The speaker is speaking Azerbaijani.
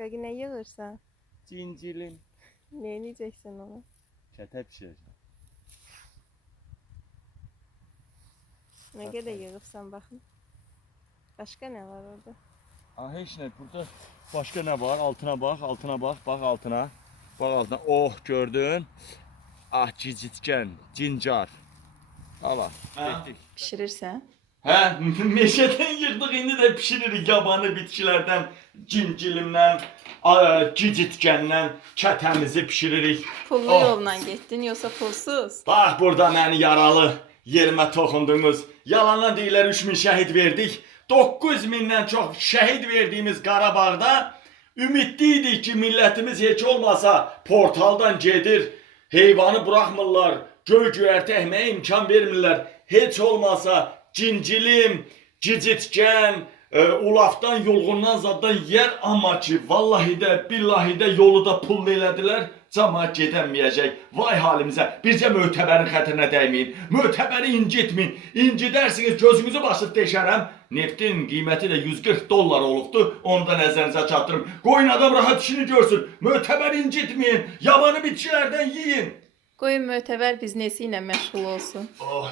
Qagi nə yığırsan? Cincilim. Nə edəcəksən onu? Kətə pişirəcəm. Nə qədər yığıbsan baxın. Başqa nə var orada? Heç nə, burada başqa nə var? Altına bax, altına bax, bax altına. Bax altına. Oh, gördün? Ah, cicitgən, cincar. Ala, getdik. Bişirirsən? Hə, meşədən yığdıq, indi də pişiririk yabanı bitkilərdən, cincilimdən, cicitgəndən kətəmizi pişiririk. Pullu Oh. yolla getdin, yoxsa pulsuz? Bax, burada məni yaralı yerimə toxundunuz. Yalandan deyirlər 3000 şəhid verdik. 9000-dən çox şəhid verdiyimiz Qarabağda ümidliydik ki, millətimiz heç olmasa portaldan gedir, heyvanı buraxmırlar, göy-göyərtə əkməyə imkan vermirlər. Heç olmasa cincilim, cicitgən, ulafdan, yolğundan zaddan yer, amma ki, vallahi də, billahi də yolu da pullu elədilər. Cəmaət gedəməyəcək. Vay halimizə. Bircə mötəbərin xətrinə dəyməyin. Mötəbəri incitməyin. İncidərsiniz, gözünüzü basıb deşərəm. Neftin qiyməti də 140 dollar olubdu. Onu da nəzərinizə çatdırım. Qoyun adam rahat işini görsün. Mötəbəri incitməyin. Yabanı bitkilərdən yiyin. Qoyun mötəbər biznesi ilə məşğul olsun. Oh,